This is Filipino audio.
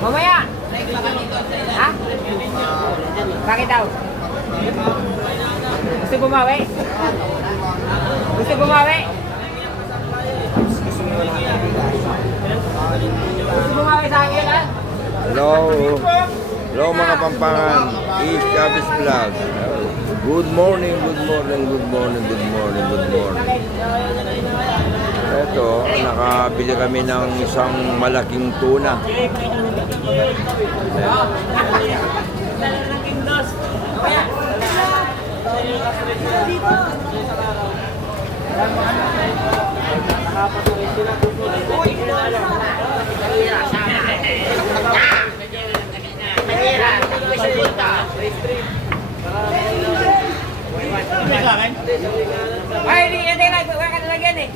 Mamaya! Ha? Bakit daw? Gusto bumawi? Gusto bumawi? Gusto bumawi sa akin, ha? Hello. Hello mga Pampangan. East Chavez Vlog. Good morning, good morning, good morning, good morning, good morning. Ito, nakabili kami ng isang malaking tuna. Ay, hindi na. Wala ka nalagyan eh.